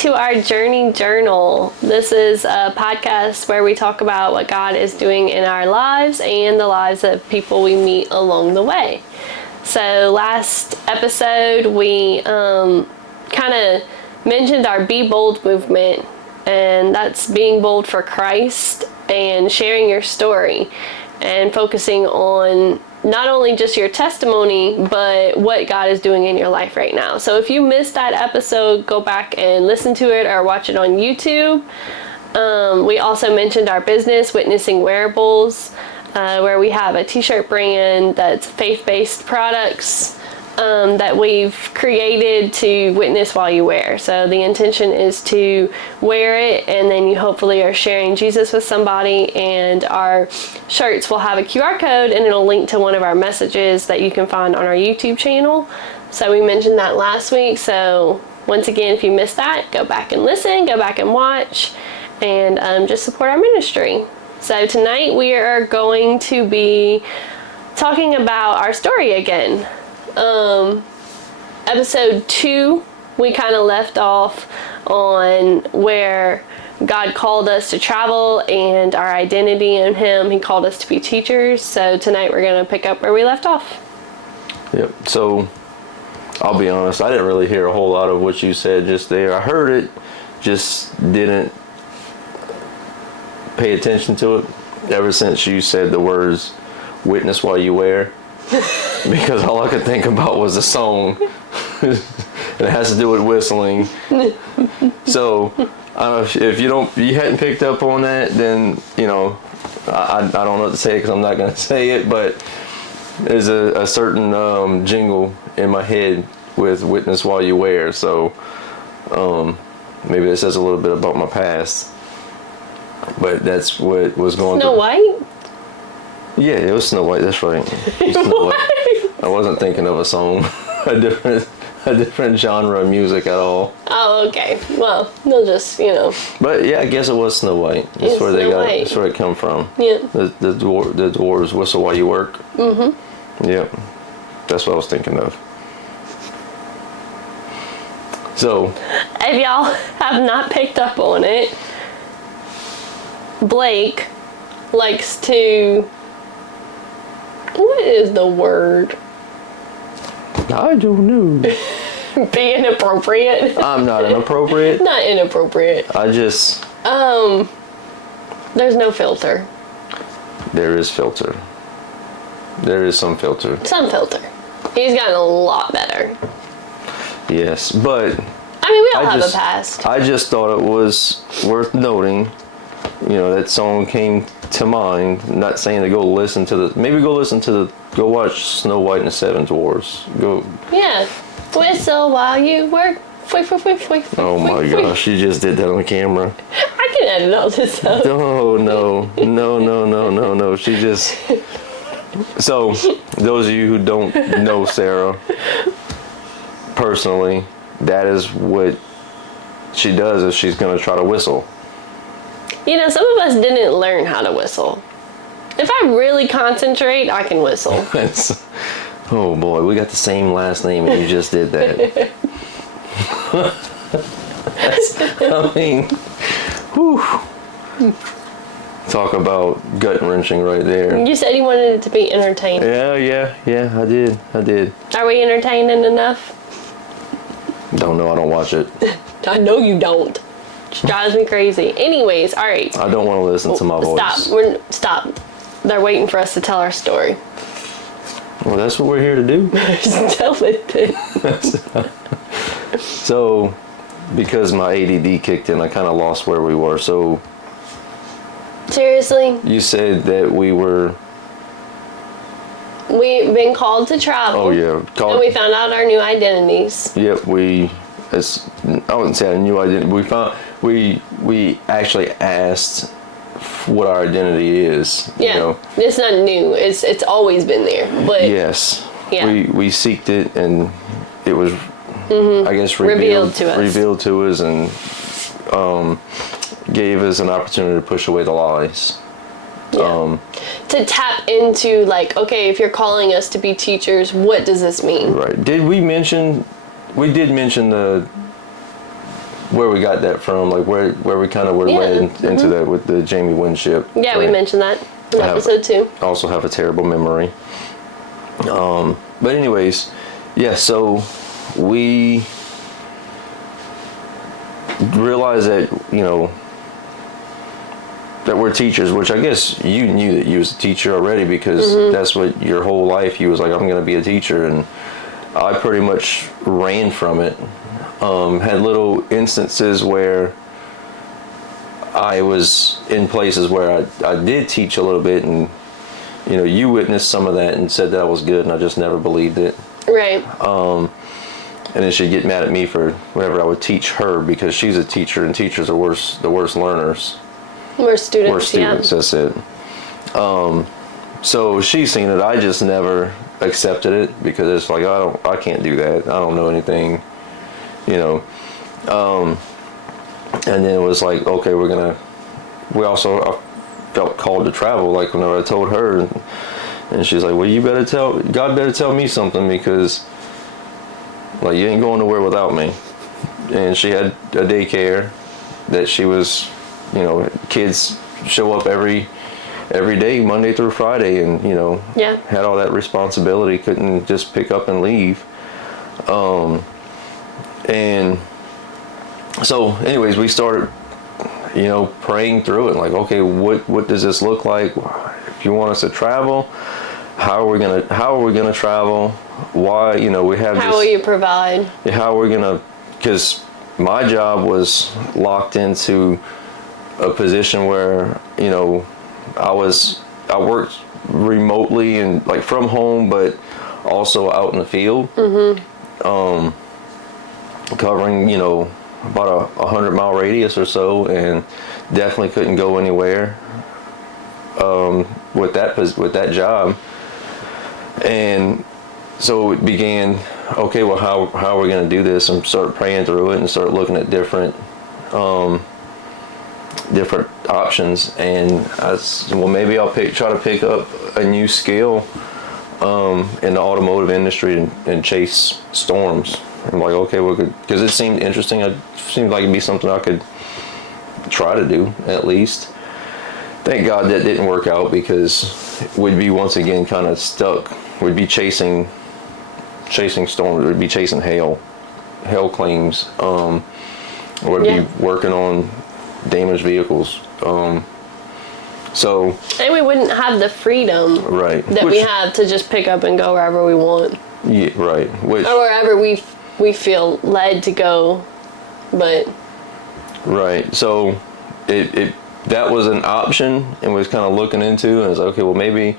to our Journey Journal. This is a podcast where we talk about what God is doing in our lives and the lives of people we meet along the way. So last episode, we kind of mentioned our Be Bold movement, and that's being bold for Christ and sharing your story and focusing on not only just your testimony, but what God is doing in your life right now. So if you missed that episode, go back and listen to it or watch it on YouTube. We also mentioned our business, Witnessing Wearables, where we have a t-shirt brand that's faith-based products that we've created to witness while you wear. So the intention is to wear it, and then you hopefully are sharing Jesus with somebody, and our shirts will have a QR code and it'll link to one of our messages that you can find on our YouTube channel. So we mentioned that last week. So once again, if you missed that, go back and listen, go back and watch, and just support our ministry. So tonight we are going to be talking about our story again. Episode 2, we kind of left off on where God called us to travel and our identity in Him. He called us to be teachers. So tonight we're going to pick up where we left off. Yep. So I'll be honest, I didn't really hear a whole lot of what you said just there. I heard it, just didn't pay attention to it ever since you said the words "witness while you wear." Because all I could think about was a song. It has to do with whistling. So if you hadn't picked up on that, then I don't know what to say because I'm not going to say it. But there's a certain jingle in my head with "witness while you wear." So maybe it says a little bit about my past. But that's what was going. Snow White? Yeah, it was Snow White. That's right. Snow White. I wasn't thinking of a song, a different genre of music at all. Oh, okay. Well, they'll just, But yeah, I guess it was Snow White. That's where they got. That's where it come from. Yeah. The dwarves whistle while you work. Mm-hmm. Yep. That's what I was thinking of. So, if y'all have not picked up on it, Blake likes to. What is the word? I don't know. Be inappropriate. I'm not inappropriate. Not inappropriate. I just. There's no filter. There is filter. There is some filter. Some filter. He's gotten a lot better. Yes, but. I mean, we all have a past. I just thought it was worth noting. That song came to mind. I'm not saying to go listen to go watch Snow White and the Seven Dwarfs. Go. Yeah. Whistle while you work. Oh my gosh, you just did that on camera. I can edit all this out. No. She just. So, those of you who don't know Sarah personally, that is what she does. Is she's going to try to whistle. Some of us didn't learn how to whistle. If I really concentrate, I can whistle. Oh boy, we got the same last name and you just did that. I mean, whew. Talk about gut wrenching right there. You said you wanted it to be entertaining. Yeah, I did. Are we entertaining enough? Don't know, I don't watch it. I know you don't. It drives me crazy. Anyways, all right. I don't want to listen to my voice. Stop. They're waiting for us to tell our story. Well, that's what we're here to do. Just tell it. So, because my ADD kicked in, I kind of lost where we were. So, seriously? You said that we've been called to travel. Oh yeah, and we found out our new identities. Yep, I wouldn't say I knew identity. We actually asked what our identity is. Yeah, it's not new. It's always been there. But yes, yeah. we seeked it, and it was, I guess, revealed to us, and gave us an opportunity to push away the lies. Yeah. To tap into, okay, if you're calling us to be teachers, what does this mean? Right. We did mention where we got that from, like where we kind of were led into that with the Jamie Winship. Yeah, we mentioned that in episode 2. Also have a terrible memory. But anyways, yeah, so we realized that, that we're teachers, which I guess you knew that you was a teacher already, because that's what your whole life you was like, I'm going to be a teacher. And I pretty much ran from it. Had little instances where I was in places where I did teach a little bit, and you witnessed some of that and said that was good, and I just never believed it. Right. And then she'd get mad at me for whenever I would teach her, because she's a teacher, and teachers are the worst learners. Worst students. Worst students, that's it. So she's seen it. I just never accepted it, because it's like, I can't do that. I don't know anything, And then it was like, okay, I felt called to travel, like whenever I told her, and she's like, well, God better tell me something, because like you ain't going nowhere without me. And she had a daycare that she was, kids show up every day, Monday through Friday, and had all that responsibility, couldn't just pick up and leave. And so anyways, we started praying through it, like, okay, what does this look like? If you want us to travel, how are we gonna travel? Why, we have how will you provide? How are we gonna, because my job was locked into a position where I worked remotely and like from home, but also out in the field, covering about 100-mile radius or so, and definitely couldn't go anywhere with that job. And so it began, okay, well, how are we going to do this? And start praying through it and start looking at different options. And I said, well, maybe I'll try to pick up a new skill in the automotive industry and chase storms. I'm like, okay, well, because it seemed interesting. It seemed like it'd be something I could try to do, at least. Thank God that didn't work out, because we'd be once again kind of stuck. We'd be chasing storms. We'd be chasing hail claims. Or we'd be working on damaged vehicles. So. And we wouldn't have the freedom that we have to just pick up and go wherever we want. Yeah, right. Or wherever we feel led to go, but. Right. So that was an option, and was kind of looking into, and I was like, okay, well, maybe,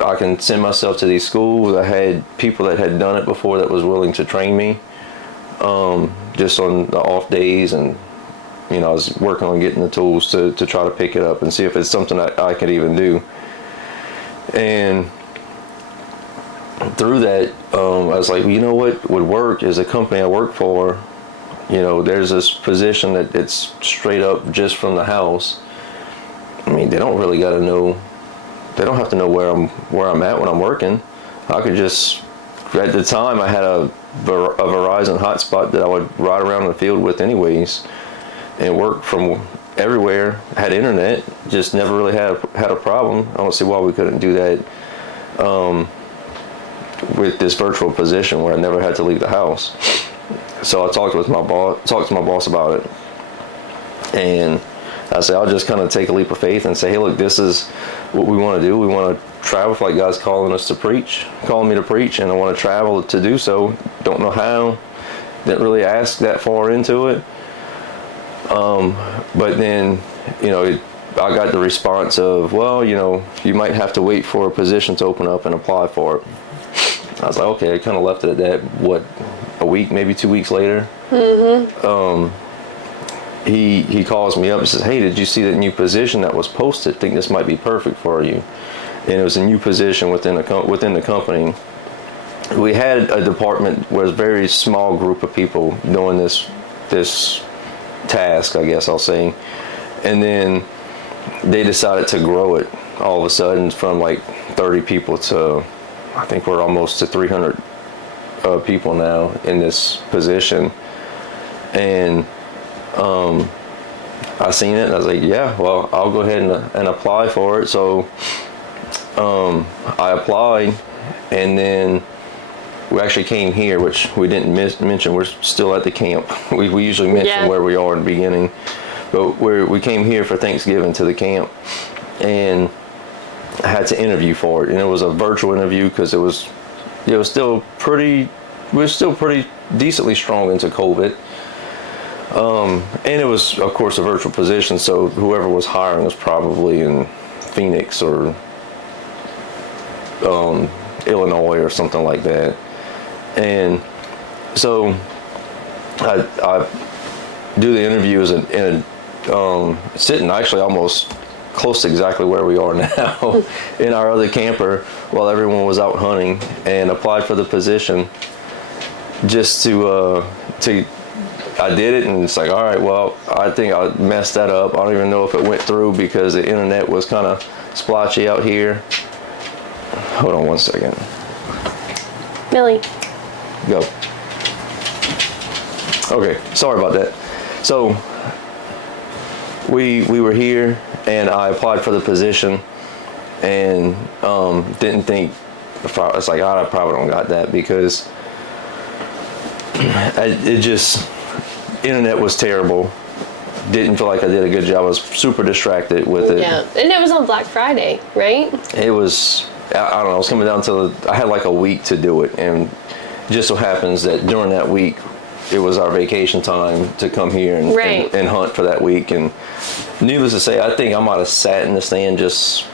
I can send myself to these schools. I had people that had done it before that was willing to train me, just on the off days, and I was working on getting the tools to try to pick it up and see if it's something I could even do. And through that, I was like, what would work is a company I work for. There's this position that it's straight up just from the house. I mean, they don't really got to know. They don't have to know where I'm at when I'm working. I could just, at the time, I had a Verizon hotspot that I would ride around the field with anyways, and work from everywhere. Had internet, just never really had a problem. I don't see why we couldn't do that with this virtual position where I never had to leave the house. So I talked to my boss about it, and I said, I'll just kind of take a leap of faith and say, hey, look, this is what we want to do. We want to travel, like God's calling me to preach, and I want to travel to do so. Don't know how. Didn't really ask that far into it. But then, I got the response of, well, you might have to wait for a position to open up and apply for it. I was like, okay, I kind of left it at that. A week, maybe 2 weeks later, he calls me up and says, hey, did you see that new position that was posted? Think this might be perfect for you. And it was a new position within the company. We had a department where it was a very small group of people doing this task, I guess I'll say. And then they decided to grow it all of a sudden from like 30 people to, I think we're almost to 300 people now in this position. And I seen it and I was like, yeah, well, I'll go ahead and apply for it. So I applied, and then we actually came here, which we didn't mention. We're still at the camp. We usually mention where we are in the beginning, but we came here for Thanksgiving to the camp, and I had to interview for it, and it was a virtual interview because we were still pretty decently strong into COVID. And it was, of course, a virtual position, so whoever was hiring was probably in Phoenix or Illinois or something like that. And so I do the interviews sitting actually almost close to exactly where we are now in our other camper while everyone was out hunting, and applied for the position just to I did it, and it's like, all right, well, I think I messed that up. I don't even know if it went through because the internet was kind of splotchy out here. Hold on one second. Millie. Go. Okay, sorry about that. So we were here, and I applied for the position, and didn't think, it's like, I probably don't got that because internet was terrible. Didn't feel like I did a good job. I was super distracted with it. Yeah, and it was on Black Friday, right? It was, I don't know, it was coming down to, I had like a week to do it, and it just so happens that during that week, it was our vacation time to come here and hunt for that week. And needless to say, I think I might have sat in the stand just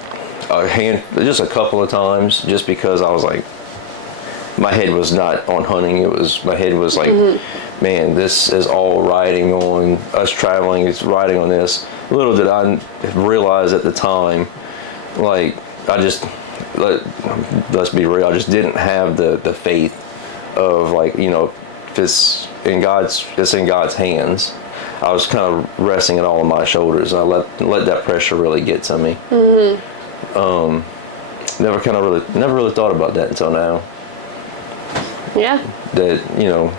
a couple of times, just because I was like, my head was not on hunting. My head was like, man, this is all riding on us traveling. It's riding on this. Little did I realize at the time, like, let's be real, I just didn't have the faith of, like, you know, if it's in God's hands. I was kind of resting it all on my shoulders, and I let that pressure really get to me. Never really thought about that until now. Yeah. That, you know.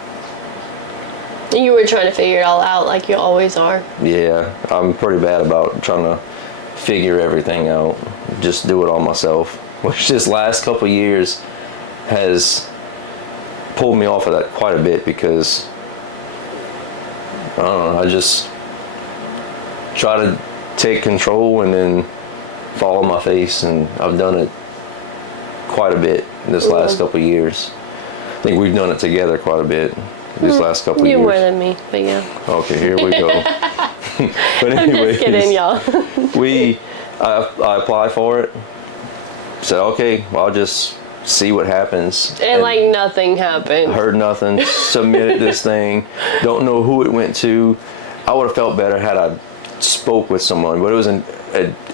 You were trying to figure it all out like you always are. Yeah, I'm pretty bad about trying to figure everything out. Just do it all myself. Which this last couple of years has pulled me off of that quite a bit, because I don't know, I just try to take control and then fall on my face, and I've done it quite a bit this last couple of years. I think we've done it together quite a bit these last couple of years. You more than me, but yeah. Okay, here we go. But anyways, I'm just kidding, y'all. I applied for it. Said, okay, well, I'll just see what happens. And like nothing happened. Heard nothing. Submitted this thing. Don't know who it went to. I would have felt better had I spoke with someone. But it was an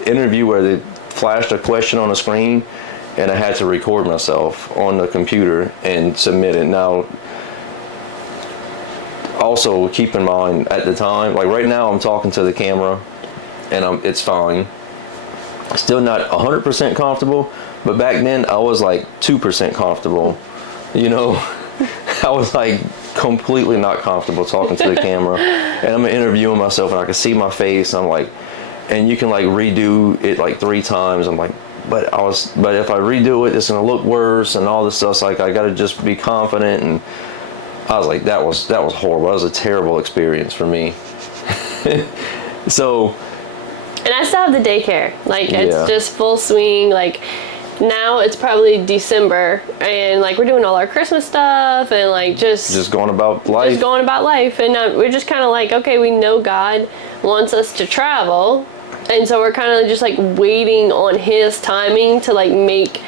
interview where they flashed a question on the screen, and I had to record myself on the computer and submit it. Now, also keep in mind at the time, like right now I'm talking to the camera and it's fine. Still not 100% comfortable, but back then I was like 2% comfortable. You know, I was like completely not comfortable talking to the camera, and I'm interviewing myself and I can see my face. I'm like, and you can like redo it like 3 times. I'm like, but if I redo it, it's gonna look worse and all this stuff. So like, I gotta just be confident. And I was like, that was horrible. That was a terrible experience for me. So. And I still have the daycare. Like, it's just full swing. Like, now it's probably December, and like we're doing all our Christmas stuff, and like just going about life. And we're just kind of like, okay, we know God wants us to travel, and so we're kind of just like waiting on His timing to like make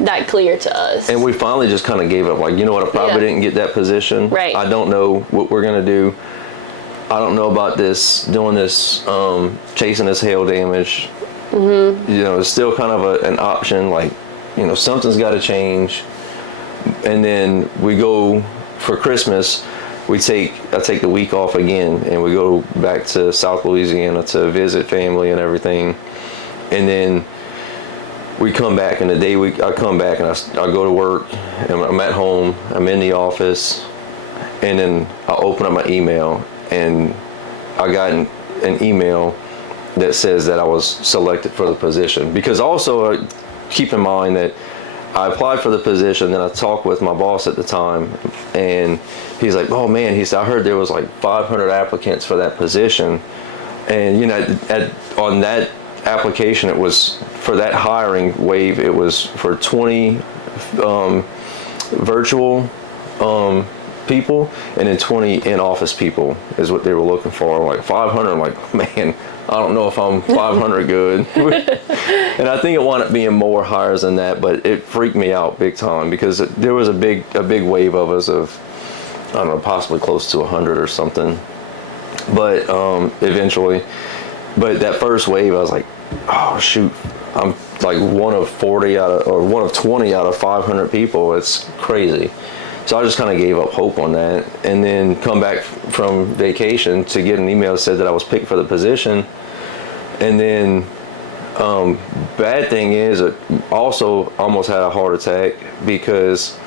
that clear to us. And we finally just kind of gave up. Like, you know what? I probably didn't get that position. Right. I don't know what we're gonna do. I don't know about doing this, chasing this hail damage. Mm-hmm. You know, it's still kind of an option. Like, you know, something's got to change. And then we go for Christmas. I take the week off again, and we go back to South Louisiana to visit family and everything. And then we come back, and I come back and I go to work, and I'm at home. I'm in the office, and then I open up my email. and I got an email that says that I was selected for the position. Because also keep in mind that I applied for the position, then I talked with my boss at the time, and he's like, oh man, he said, I heard there was like 500 applicants for that position. And, you know, on that application, it was for that hiring wave, it was for 20 virtual people, and then 20 in-office people is what they were looking for. Like 500, I'm like, man, I don't know if I'm 500 good. And I think it wound up being more hires than that, but it freaked me out big time because there was a big wave of us of, I don't know, possibly close to 100 or something. But eventually, but that first wave, I was like, oh shoot, I'm like one of 20 out of 500 people. It's crazy. So I just kind of gave up hope on that, and then come back from vacation to get an email that said that I was picked for the position. And then bad thing is, I also almost had a heart attack because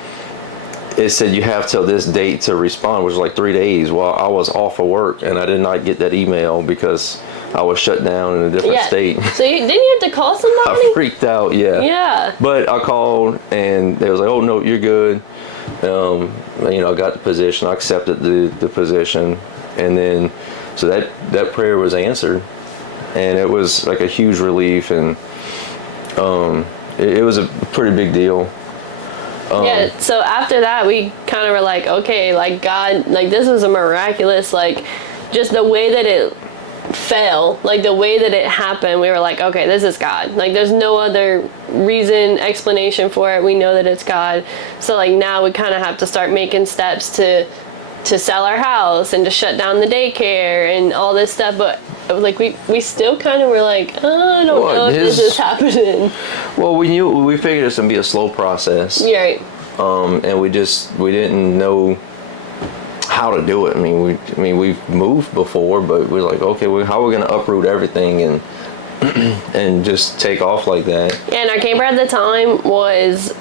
it said you have till this date to respond, which was like 3 days. Well, I was off of work and I did not get that email because I was shut down in a different state. So didn't you have to call somebody? I freaked out, yeah. Yeah. But I called and they was like, oh no, you're good. You know, I got the position. I accepted the position, and then so that prayer was answered, and it was like a huge relief, and it was a pretty big deal. Yeah, so after that we kind of were like, okay, like God, like this was a miraculous, like just the way that it fell, like the way that it happened, we were like, okay, this is God. Like there's no other reason, explanation for it. We know that it's God. So like now we kind of have to start making steps to sell our house and to shut down the daycare and all this stuff. But like we still kind of were like, oh, I don't know if this is happening. Well, we figured it's gonna be a slow process. Yeah, right. And we didn't know how to do it. I mean, we've moved before, but we're like, okay, well, how are we going to uproot everything and just take off like that? Yeah, and our camper at the time was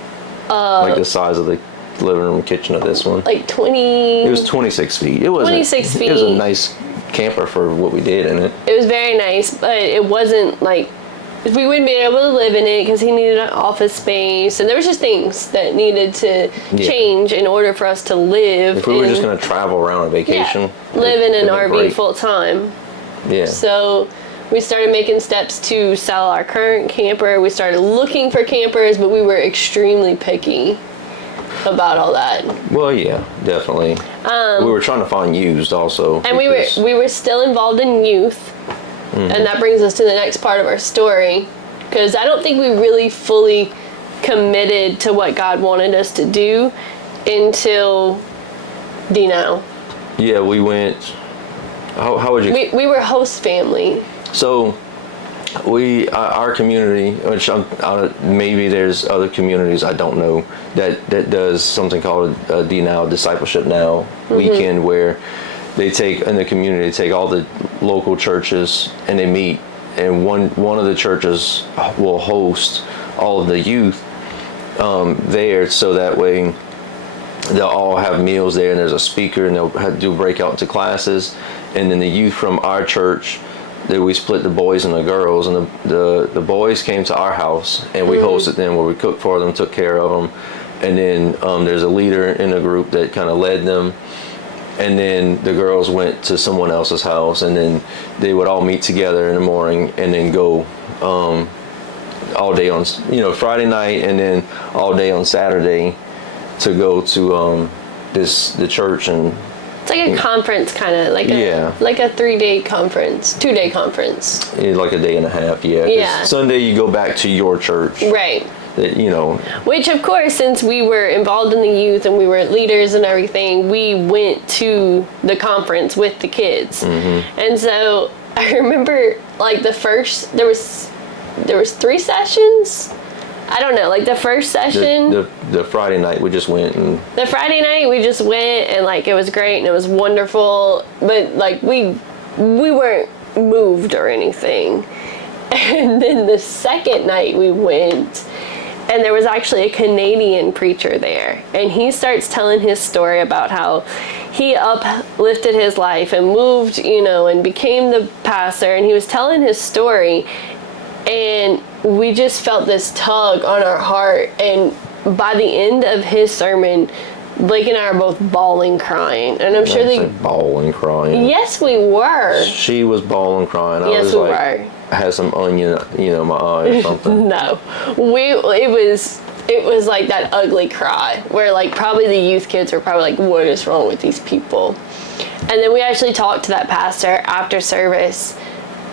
like the size of the living room and kitchen of this one. Like 20. It was 26 feet. It was 26 feet. It was a nice camper for what we did in it. It was very nice, but it wasn't like we wouldn't be able to live in it because he needed an office space, and there was just things that needed to change in order for us to live. If we were just going to travel around on vacation, live in an RV full time. Yeah. So we started making steps to sell our current camper. We started looking for campers, but we were extremely picky about all that. Well, yeah, definitely. We were trying to find used also, and we were still involved in youth. And that brings us to the next part of our story, because I don't think we really fully committed to what God wanted us to do until D-Now. Yeah, we went. How would you? We were host family. So our community, which maybe there's other communities I don't know that does something called a D-Now Discipleship Now weekend, where they take in the community, they take all the local churches and they meet, and one of the churches will host all of the youth there, so that way they'll all have meals there, and there's a speaker, and they'll have to do breakout into classes, and then the youth from our church, that we split the boys and the girls, and the boys came to our house and we hosted them, where we cooked for them, took care of them, and then there's a leader in the group that kind of led them. And then the girls went to someone else's house, and then they would all meet together in the morning and then go all day on, Friday night, and then all day on Saturday to go to the church. And it's like a conference, kind of like a 3-day conference, 2-day conference. Like a day and a half, yeah. Yeah. Sunday you go back to your church. Right. Which, of course, since we were involved in the youth and we were leaders and everything, we went to the conference with the kids. And so I remember, like, there was 3 sessions. I don't know, like the first session. The Friday night we just went and. The Friday night we just went, and like it was great and it was wonderful, but like we weren't moved or anything. And then the second night we went, and there was actually a Canadian preacher there, and he starts telling his story about how he uplifted his life and moved, and became the pastor, and he was telling his story, and we just felt this tug on our heart. And by the end of his sermon, Blake and I are both bawling, crying, and I'm sure they bawling, crying. Yes, we were. She was bawling, crying. Yes, we were. I had some onion, in my eye or something. No, it was like that ugly cry where like probably the youth kids were probably like, what is wrong with these people? And then we actually talked to that pastor after service,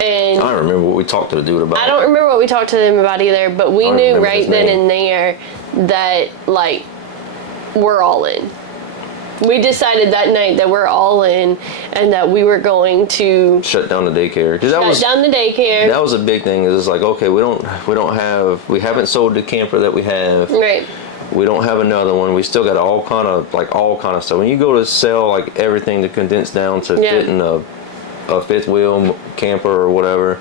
and I don't remember what we talked to the dude about. I don't remember what we talked to them about either, but we knew right then and there that like we're all in. We decided that night that we're all in, and that we were going to shut down the daycare. Shut down the daycare. That was a big thing. It's like, okay, we haven't sold the camper that we have. Right. We don't have another one. We still got all kind of stuff. When you go to sell like everything to condense down to fit in a fifth wheel camper or whatever,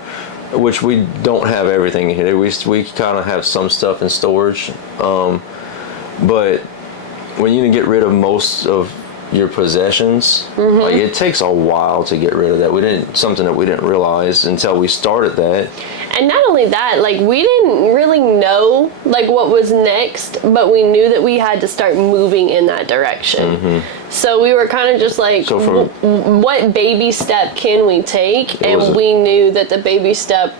which we don't have everything in here. We kind of have some stuff in storage, but when you get rid of most of your possessions, like it takes a while to get rid of that. Something that we didn't realize until we started that. And not only that, like we didn't really know like what was next, but we knew that we had to start moving in that direction. So we were kind of just like, what baby step can we take? And we knew that the baby step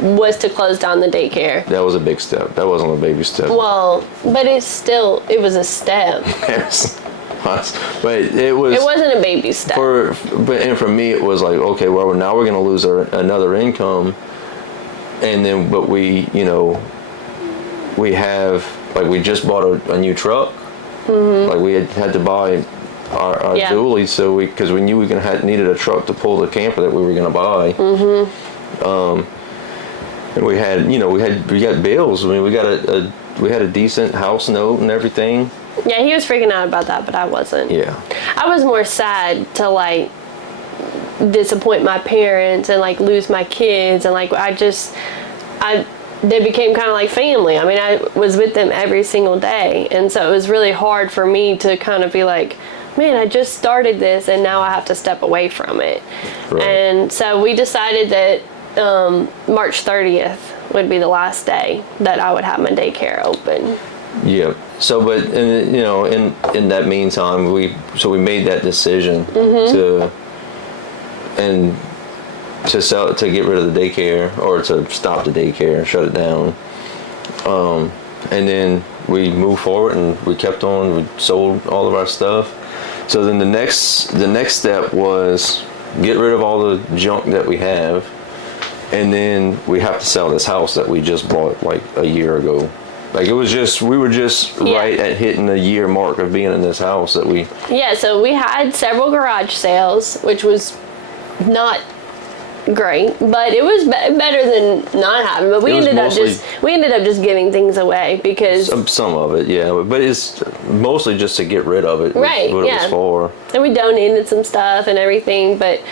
was to close down the daycare. That was a big step. That wasn't a baby step. Well, but it was a step. But it wasn't a baby step. And for me, it was like, okay, well, now we're going to lose another income. And then, but we we just bought a new truck. Like we had to buy our dually, because we knew we needed a truck to pull the camper that we were going to buy. And we got bills. I mean, we had a decent house note and everything. Yeah, he was freaking out about that, but I wasn't. Yeah. I was more sad to like disappoint my parents and like lose my kids, and like they became kind of like family. I mean, I was with them every single day, and so it was really hard for me to kind of be like, man, I just started this and now I have to step away from it. Right. And so we decided that March 30th would be the last day that I would have my daycare open. Yeah. So, but in that meantime, we made that decision to get rid of the daycare, or to stop the daycare, shut it down. And then we moved forward and we kept on. We sold all of our stuff. So then the next step was get rid of all the junk that we have. And then we have to sell this house that we just bought like a year ago. Like we were just right at hitting the year mark of being in this house that we. Yeah, so we had several garage sales, which was not great, but it was better than not having. But we ended up just giving things away because some of it, yeah. But it's mostly just to get rid of it. Right. What it was for. And we donated some stuff and everything, but.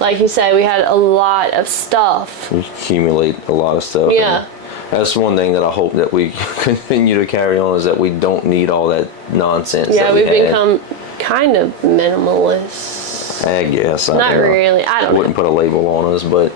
Like you said, we had a lot of stuff. We accumulate a lot of stuff. Yeah. That's one thing that I hope that we continue to carry on, is that we don't need all that nonsense. Yeah, we've become kind of minimalist. I guess. Not really. I don't know. Wouldn't put a label on us, but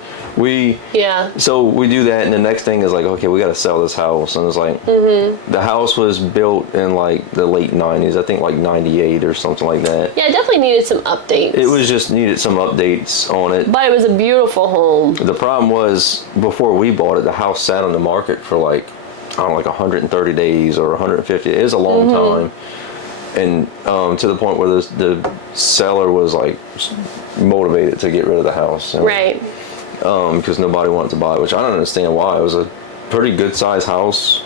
so we do that, and the next thing is like, okay, we got to sell this house. And it's like, the house was built in like the late 90s, I think like 98 or something like that. Yeah, it definitely needed some updates. It was just needed some updates on it. But it was a beautiful home. The problem was, before we bought it, the house sat on the market for like 130 days or 150. It was a long time. And to the point where the seller was like motivated to get rid of the house. Right. Because nobody wanted to buy it, which I don't understand why. It was a pretty good sized house,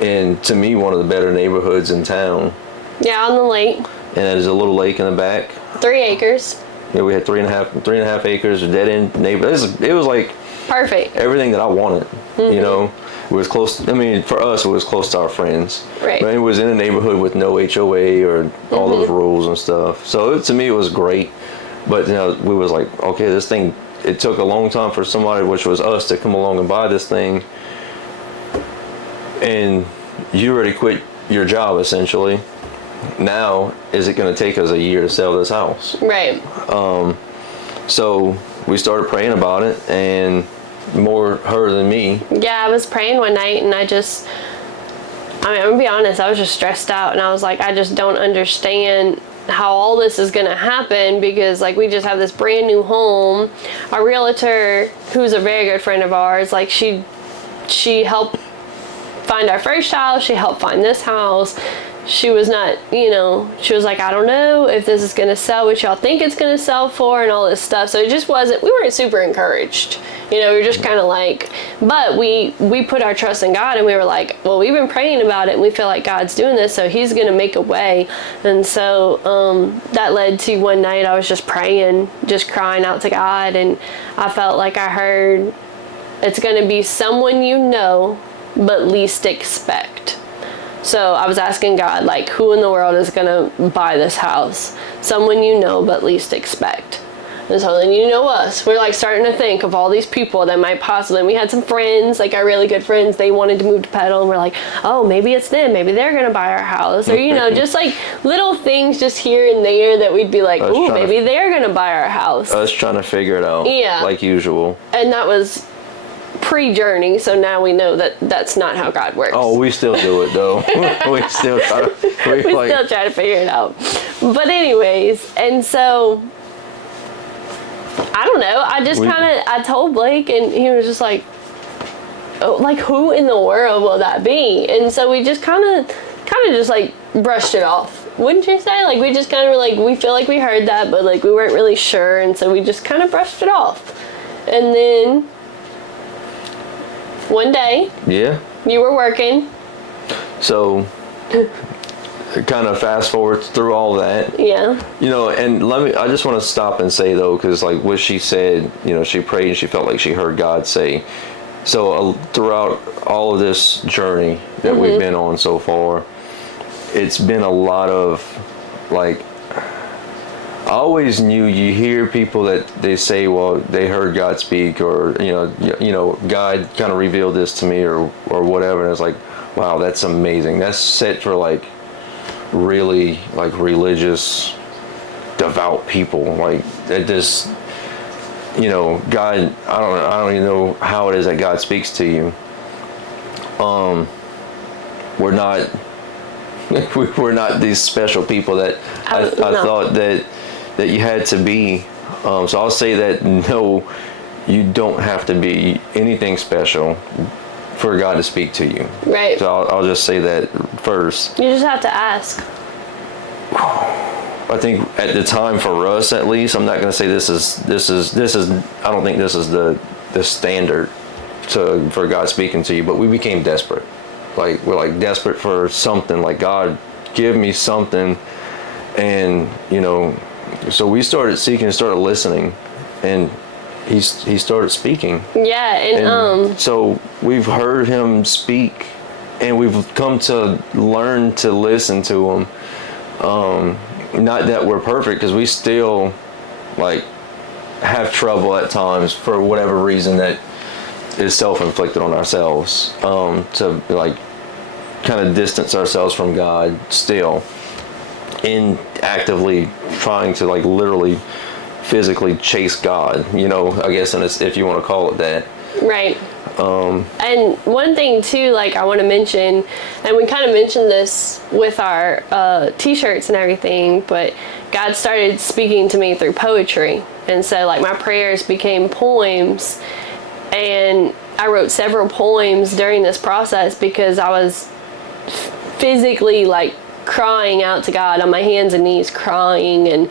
and to me, one of the better neighborhoods in town. Yeah, on the lake. And there's a little lake in the back. 3 acres. Yeah, we had 3.5 acres, a dead end neighborhood. It was like perfect. Everything that I wanted. It was close. I mean, for us, it was close to our friends. Right. But it was in a neighborhood with no HOA or all those rules and stuff. So to me, it was great. But we was like, okay, this thing. It took a long time for somebody, which was us, to come along and buy this thing. And you already quit your job, essentially. now is it going to take us a year to sell this house? Right. So we started praying about it, and more her than me. Yeah, I was praying one night, and I'm gonna be honest, I was just stressed out, and I was like, I just don't understand how all this is gonna happen, because like we just have this brand new home. Our realtor, who's a very good friend of ours, like she helped find our first house, she helped find this house. She was not, she was like, I don't know if this is going to sell what y'all think it's going to sell for, and all this stuff. So it just we weren't super encouraged. We were just kind of like, but we put our trust in God, and we were like, well, we've been praying about it, and we feel like God's doing this, so he's going to make a way. And so that led to one night I was just praying, just crying out to God, and I felt like I heard, it's going to be someone but least expect. So I was asking God, like, who in the world is going to buy this house? Someone but least expect. And so then us. We're like starting to think of all these people that might possibly, and we had some friends, like our really good friends, they wanted to move to Petal, and we're like, oh, maybe it's them. Maybe they're going to buy our house. Or, just like little things just here and there that we'd be like, ooh, maybe they're going to buy our house. Us trying to figure it out. Yeah. Like usual. And that was pre-journey, so now we know that that's not how God works. Oh, we still do it though. we still try to still try to figure it out. But anyways, and so I don't know, I just I told Blake, and he was just like, oh, like, who in the world will that be? And so we just kind of just like brushed it off, wouldn't you say? Like we just kind of were like, we feel like we heard that, but like we weren't really sure, and so we just kind of brushed it off. And then one day, you were working. So, kind of fast forward through all that. Yeah. And I just want to stop and say though, because like what she said, she prayed and she felt like she heard God say. So throughout all of this journey that we've been on so far, it's been a lot of like, I always knew, you hear people that they say, well, they heard God speak, or God kind of revealed this to me, or whatever, and it's like, wow, that's amazing. That's set for like really like religious, devout people. Like that just, God, I don't even know how it is that God speaks to you. We're not these special people that I thought that you had to be. So I'll say that no, you don't have to be anything special for God to speak to you. Right. So I'll just say that first. You just have to ask. I think at the time, for us at least, I'm not going to say this is. I don't think this is the standard for God speaking to you. But we became desperate. Like we're like desperate for something. Like, God, give me something. And so we started seeking, started listening, and he started speaking. Yeah, and so we've heard him speak, and we've come to learn to listen to him. Not that we're perfect, because we still like have trouble at times for whatever reason that is self-inflicted on ourselves, to like kind of distance ourselves from God still, in actively trying to like literally physically chase God, I guess, and if you want to call it that. Right. And one thing too, like I want to mention, and we kind of mentioned this with our t-shirts and everything, but God started speaking to me through poetry. And so like my prayers became poems, and I wrote several poems during this process because I was physically like crying out to God on my hands and knees, crying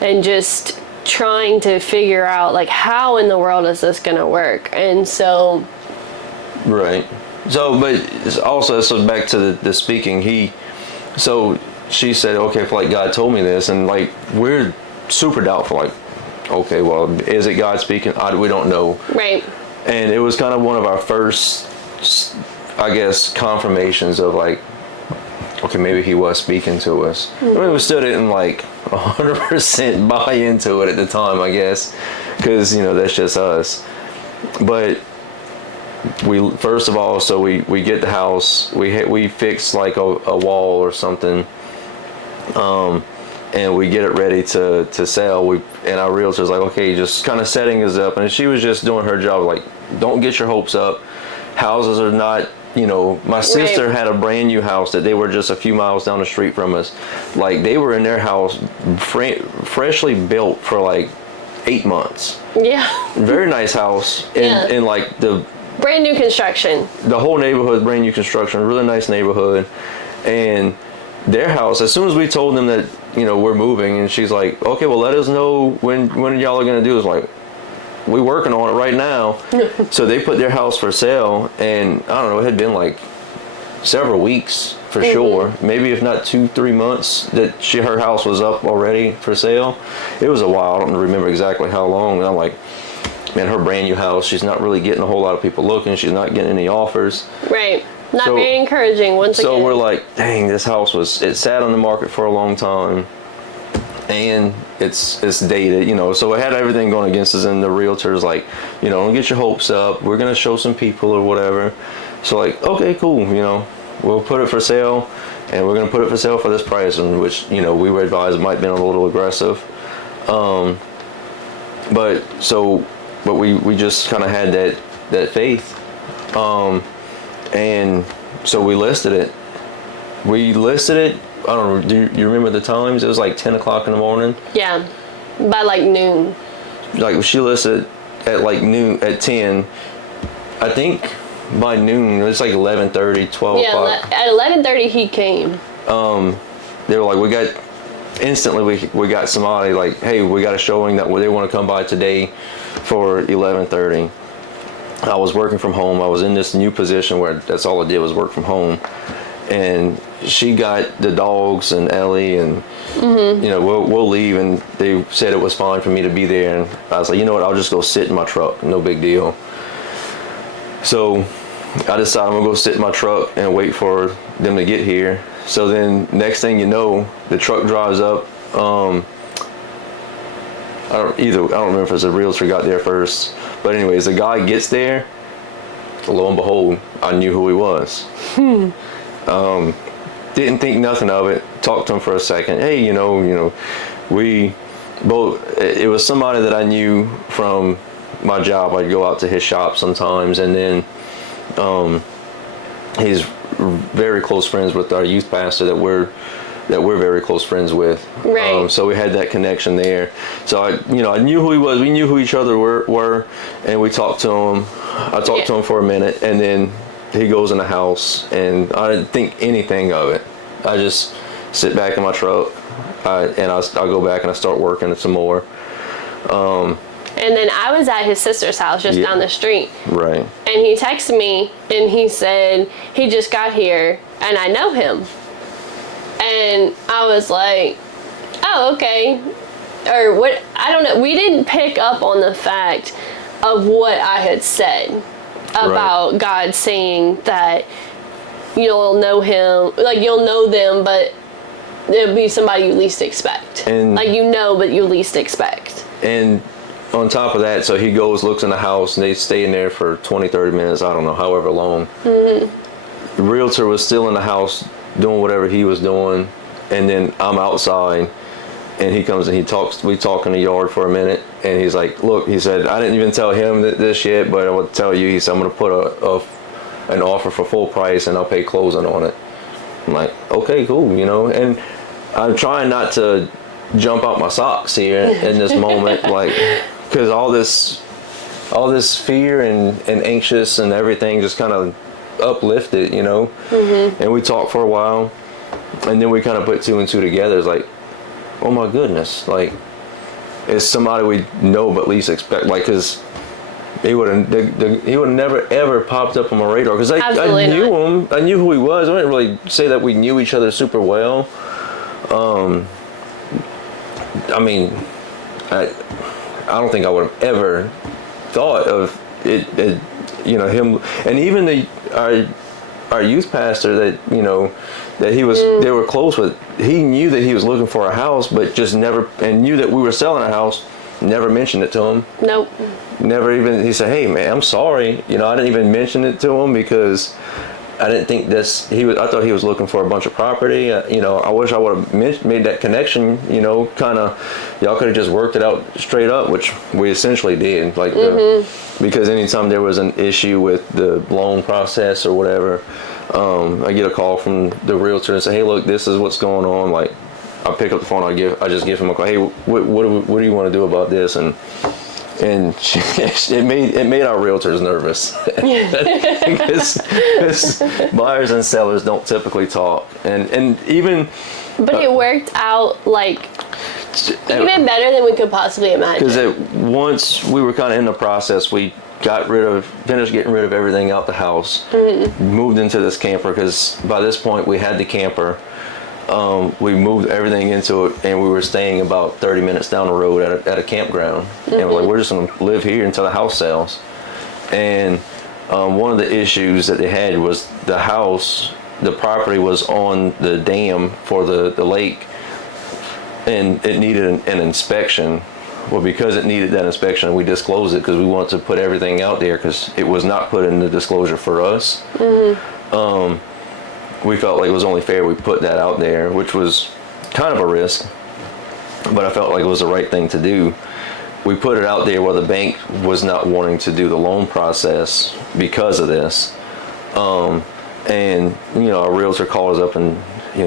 and just trying to figure out like, how in the world is this gonna work? And so right. So but also, so back to the speaking, so she said, okay, if like God told me this, and like we're super doubtful, like, okay, well, is it God speaking? We don't know. Right. And it was kind of one of our first, I guess, confirmations of like, okay, maybe he was speaking to us. Mm-hmm. I mean, we still didn't like 100% buy into it at the time, I guess, because that's just us. But we, first of all, so we get the house, we fix like a wall or something, And we get it ready to sell. And our realtor's like, okay, just kind of setting us up. And she was just doing her job, like, don't get your hopes up. Houses are not, my sister had a brand new house that they were just a few miles down the street from us. Like, they were in their house freshly built for like 8 months. Yeah. Very nice house. And like the brand new construction. The whole neighborhood, brand new construction, really nice neighborhood. And their house, as soon as we told them that, we're moving, and she's like, okay, well, let us know when y'all are going to do this. Like, we working on it right now. So they put their house for sale, and I don't know, it had been like several weeks for sure. Maybe if not 2-3 months that her house was up already for sale. It was a while. I don't remember exactly how long. And I'm like, man, her brand new house, she's not really getting a whole lot of people looking. She's not getting any offers. Right. Not very encouraging once again. So we're like, dang, this house it sat on the market for a long time, and it's dated, so it had everything going against us. And the realtor's like, don't get your hopes up. We're going to show some people or whatever. So like, okay, cool. We'll put it for sale, and we're going to put it for sale for this price, and which, we were advised might have been a little aggressive. But we just kind of had that faith. And so we listed it. I don't know, do you remember the times? It was like 10 o'clock in the morning. Yeah, by like noon. Like, she listed at like noon, at 10. I think by noon, it was like 11:30, 12 o'clock. Yeah, at 11:30 he came. They were like, instantly we got somebody like, hey, we got a showing that they want to come by today for 11:30. I was working from home. I was in this new position where that's all I did was work from home. And she got the dogs and Ellie, and we'll leave. And they said it was fine for me to be there. And I was like, you know what? I'll just go sit in my truck. No big deal. So I decided I'm gonna go sit in my truck and wait for them to get here. So then next thing you know, the truck drives up. I don't remember if it's a realtor got there first. But anyways, the guy gets there. Lo and behold, I knew who he was. Didn't think nothing of it. Talked to him for a second. Hey, we both. It was somebody that I knew from my job. I'd go out to his shop sometimes, and then he's very close friends with our youth pastor that we're very close friends with. Right. So we had that connection there. So I knew who he was. We knew who each other were, and we talked to him. I talked to him for a minute, and then he goes in the house, and I didn't think anything of it. I just sit back in my truck, and I'll go back and I start working some more. And then I was at his sister's house just down the street. Right. And he texted me, and he said he just got here, and I know him. And I was like, oh, okay. Or what, I don't know. We didn't pick up on the fact of what I had said about God saying that you'll know him, like you'll know them, but it'll be somebody you least expect. And like but you least expect. And on top of that, so he goes, looks in the house, and they stay in there for 20, 30 minutes, I don't know, however long. Mm-hmm. The realtor was still in the house doing whatever he was doing, and then I'm outside, and he comes and we talk in the yard for a minute, and he's like, look, he said, I didn't even tell him this yet, but I will tell you, he said, I'm going to put an offer for full price, and I'll pay closing on it. I'm like, okay, cool, and I'm trying not to jump out my socks here in this moment, like, because all this fear and anxious and everything just kind of uplifted, Mm-hmm. And we talked for a while, and then we kind of put two and two together. It's like, oh my goodness, like, it's somebody we know but least expect, like, because he would have never ever popped up on my radar, because I knew him, I knew who he was. I didn't really say that we knew each other super well. I mean, I don't think I would have ever thought of it him, and even our youth pastor that that they were close with. He knew that he was looking for a house, but just never, and knew that we were selling a house. Never mentioned it to him. Nope. Never even. He said, "Hey man, I'm sorry. I didn't even mention it to him because I didn't think this. I thought he was looking for a bunch of property. I wish I would have made that connection. Kind of, y'all could have just worked it out straight up, which we essentially did. Like, because anytime there was an issue with the loan process or whatever, I get a call from the realtor and say, "Hey, look, this is what's going on." Like, I pick up the phone. I just give him a call. Hey, what do you want to do about this? And it made our realtors nervous because buyers and sellers don't typically talk, and even. But it worked out like even better than we could possibly imagine. Because once we were kind of in the process, we finished getting rid of everything out the house, moved into this camper because by this point we had the camper. We moved everything into it, and we were staying about 30 minutes down the road at a campground. And we're just going to live here until the house sells. And one of the issues that they had was the property was on the dam for the lake, and it needed an inspection. Well, because it needed that inspection, we disclosed it because we wanted to put everything out there because it was not put in the disclosure for us. We felt like it was only fair we put that out there, which was kind of a risk, but I felt like it was the right thing to do. We put it out there where the bank was not wanting to do the loan process because of this. And, our realtor called us up and,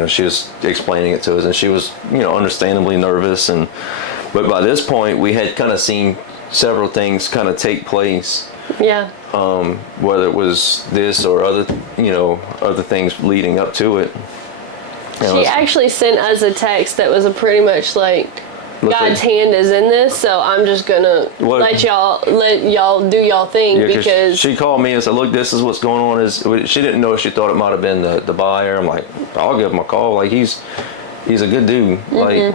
she was explaining it to us, and she was, understandably nervous. But by this point, we had kind of seen several things kind of take place. Yeah. Whether it was this or other things leading up to it. She actually sent us a text that was pretty much like, God's hand is in this, so I'm just gonna let y'all do y'all thing, because she called me and said, "Look, this is what's going on." She didn't know. She thought it might have been the buyer. I'm like, I'll give him a call. Like, he's a good dude. Like,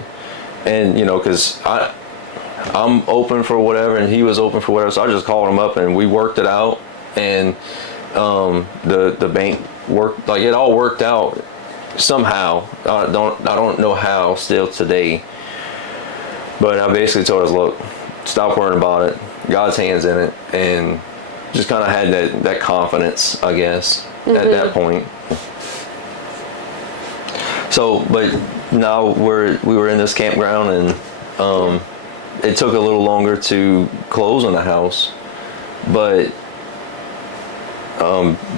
and because I'm open for whatever, and he was open for whatever. So I just called him up, and we worked it out. And the bank worked, like, it all worked out somehow. I don't know how still today. But I basically told us, look, stop worrying about it. God's hand's in it, and just kind of had that confidence, I guess, at that point. So, but now we were in this campground, and it took a little longer to close on the house, but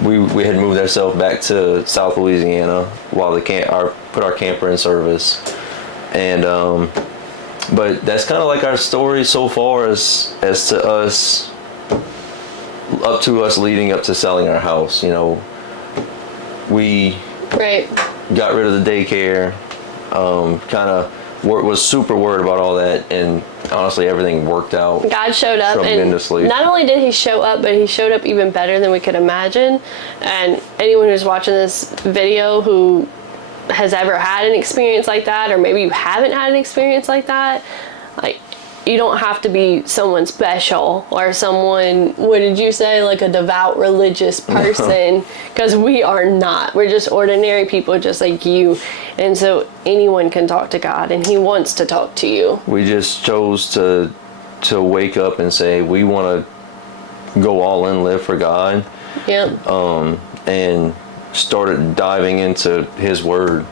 we had moved ourselves back to South Louisiana while put our camper in service, and but that's kind of like our story so far as to us, up to us leading up to selling our house. We got rid of the daycare, kind of was super worried about all that, and honestly everything worked out. God showed up tremendously. And not only did he show up, but he showed up even better than we could imagine. And anyone who's watching this video who has ever had an experience like that, or maybe you haven't had an experience like that, like, you don't have to be someone special or someone, what did you say, like a devout religious person, because we are not. We're just ordinary people just like you, and so anyone can talk to God, and he wants to talk to you. We just chose to wake up and say we want to go all in, live for God. Yep. And started diving into his word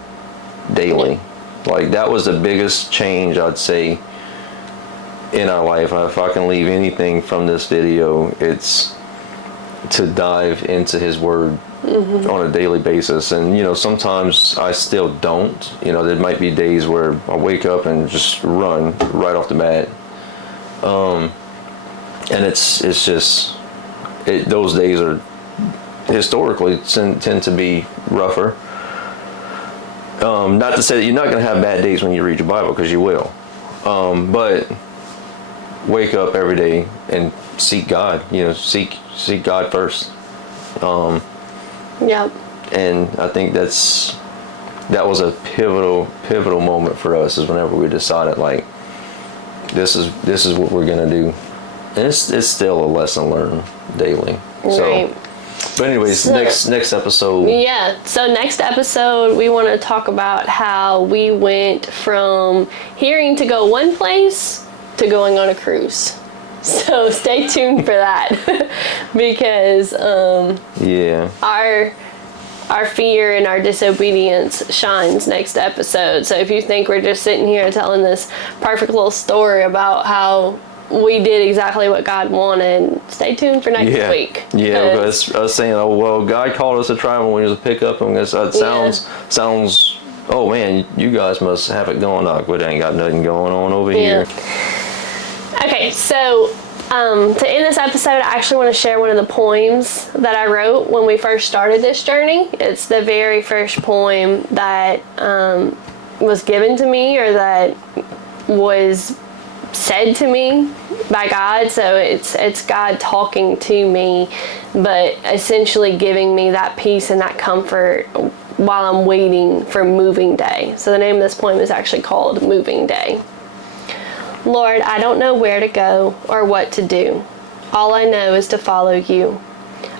daily. Like, that was the biggest change, I'd say, in our life. If I can leave anything from this video, it's to dive into his word on a daily basis. And sometimes I still don't. There might be days where I wake up and just run right off the bat, and it's just those days are historically tend to be rougher. Not to say that you're not going to have bad days when you read your Bible, because you will, but wake up every day and seek God. Seek God first. Yep. And I think that was a pivotal moment for us, is whenever we decided, like, this is what we're gonna do, and it's still a lesson learned daily. Right. So, but anyways, so, next episode. Yeah. So next episode, we want to talk about how we went from hearing to go one place to going on a cruise. So stay tuned for that, because our fear and our disobedience shines next episode. So if you think we're just sitting here telling this perfect little story about how we did exactly what God wanted, stay tuned for next week. Yeah, because I was saying, oh, well, God called us to travel when He was to pick up, and it sounds, oh man, you guys must have it going on, but ain't got nothing going on over here. Okay, so to end this episode, I actually want to share one of the poems that I wrote when we first started this journey. It's the very first poem that was given to me, or that was said to me by God. So it's God talking to me, but essentially giving me that peace and that comfort while I'm waiting for moving day. So the name of this poem is actually called Moving Day. Lord, I don't know where to go or what to do. All I know is to follow you.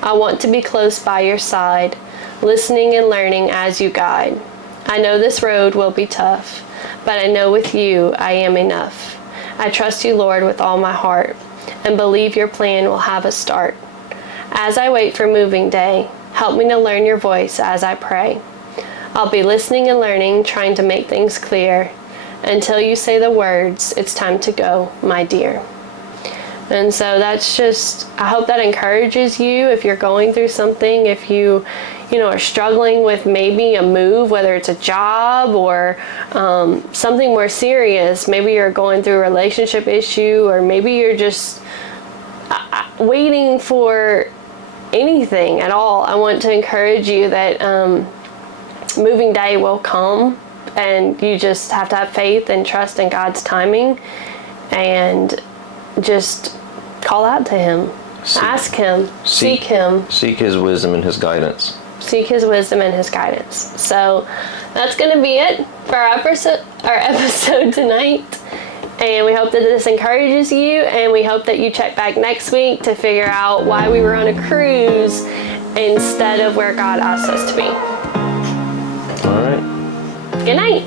I want to be close by your side, listening and learning as you guide. I know this road will be tough, but I know with you I am enough. I trust you, Lord, with all my heart, and believe your plan will have a start. As I wait for moving day, help me to learn your voice as I pray. I'll be listening and learning, trying to make things clear. Until you say the words, it's time to go, my dear. And so that's just, I hope that encourages you if you're going through something, if you are struggling with maybe a move, whether it's a job or something more serious. Maybe you're going through a relationship issue, or maybe you're just waiting for anything at all. I want to encourage you that moving day will come, and you just have to have faith and trust in God's timing, and just call out to Him. Ask Him. Seek Him. Seek His wisdom and His guidance. Seek His wisdom and His guidance. So that's going to be it for our episode tonight. And we hope that this encourages you, and we hope that you check back next week to figure out why we were on a cruise instead of where God asked us to be. All right. Good night.